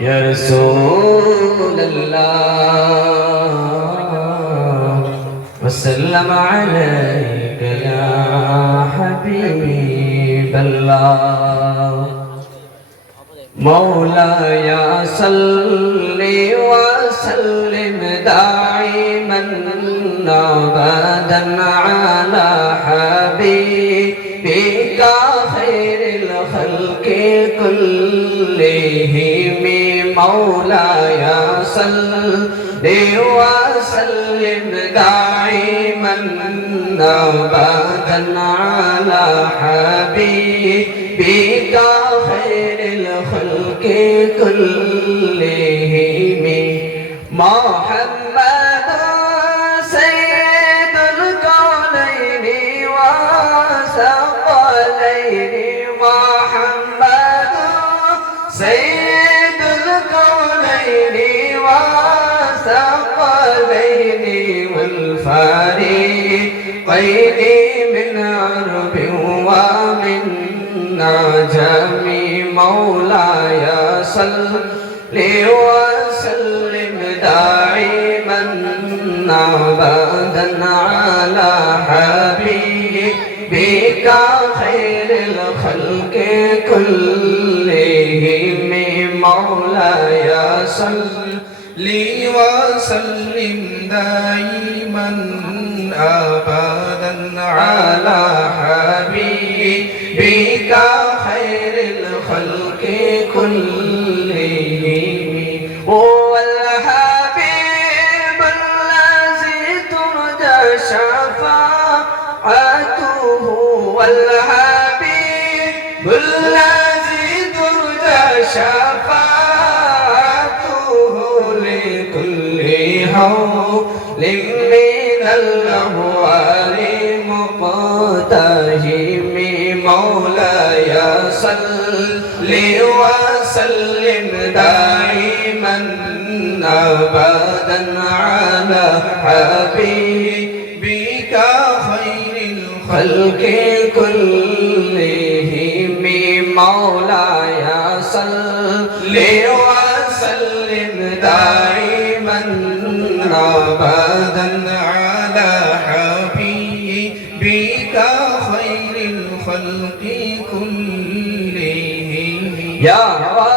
يا رسول الله وسلم عليك يا حبيب الله مولاي صل وسلم دائما ابدا على حبيبك خير الخلق كلهم مولاي صل وسلم دائما ابدا على حبيبك خير الخلق كلهم محمد سيد الكونين وثقلين والفريقين من عرب ومن نجم مولاي صل وسلم دائما ابدا على حبيبك خير الخلق كلهم مولاي. صل لي وسلم دائما ابدا على حبيبك خير الخلق كلهم. هو الحبيب الذي ترجى شفاعته. والحبيب الذي ترجى شفاعته حول من الأهوال مقتهم مولاي صل وسلم دائما ابدا على حبيبك خير خلق كلهم. مولاي صل وسلم دائما أبدا على حبيبك خير الخلق كلهم. يا ربي